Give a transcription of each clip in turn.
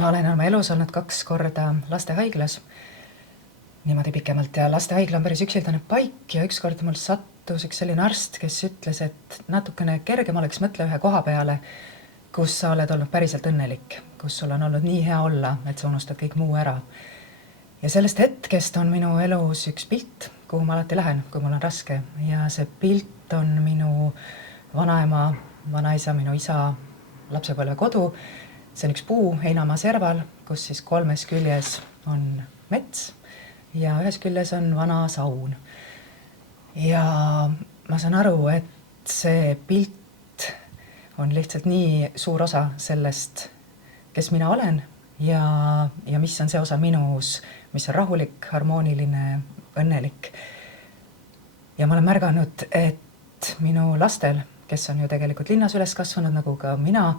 Ma olen oma elus olnud 2 korda lastehaiglas, niimoodi pikemalt, ja lastehaigla on päris üksildane paik ja ükskord mul sattus üks selline arst, kes ütles, et natukene kergem oleks mõtle ühe koha peale, kus sa oled olnud päriselt õnnelik, kus sul on olnud nii hea olla, et sa unustad kõik muu ära. Ja sellest hetkest on minu elus üks pilt, kuhu ma alati lähen, kui mul on raske, ja see pilt on minu vanaema, vanaisa, minu isa lapsepõlvekodu. See on üks puu Heinamaa serval, kus siis 3 küljes on mets ja 1 küljes on vana saun. Ja ma saan aru, et see pilt on lihtsalt nii suur osa sellest, kes mina olen ja mis on see osa minus, mis on rahulik, harmooniline, õnnelik. Ja ma olen märganud, et minu lastel, kes on ju tegelikult linnas üles kasvanud, nagu ka mina,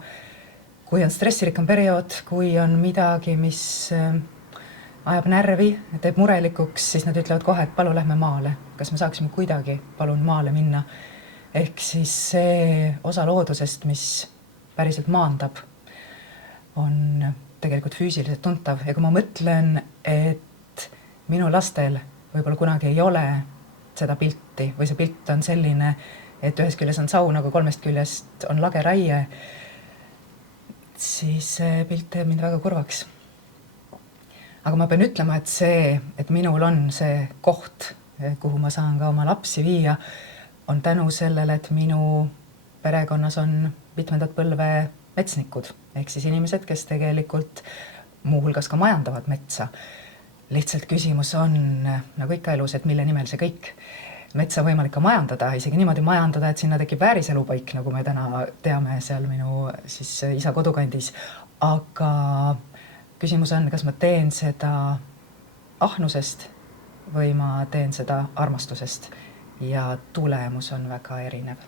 kui on stressirikkam periood, kui on midagi, mis ajab närvi, teeb murelikuks, siis nad ütlevad kohe, et palu lähme maale. Kas me saaksime kuidagi palun maale minna? Ehk siis see osa loodusest, mis päriselt maandab, on tegelikult füüsiliselt tuntav. Ja kui ma mõtlen, et minu lastel võib-olla kunagi ei ole seda pilti või see pilt on selline, et 1 küljes on saun, aga 3 küljest on lageraie, siis see pilt teeb mind väga kurvaks. Aga ma pean ütlema, et minul on see koht, kuhu ma saan ka oma lapsi viia, on tänu sellele, et minu perekonnas on mitmendat põlve metsnikud, ehk siis inimesed, kes tegelikult muuhulgas ka majandavad metsa. Lihtsalt küsimus on, nagu ikka elus, et mille nimel see kõik. Metsa võimalik ka majandada, isegi niimoodi majandada, et sinna tekib vääriselupaik, nagu me täna teame seal minu isa kodukandis. Aga küsimus on, kas ma teen seda ahnusest või ma teen seda armastusest ja tulemus on väga erinev.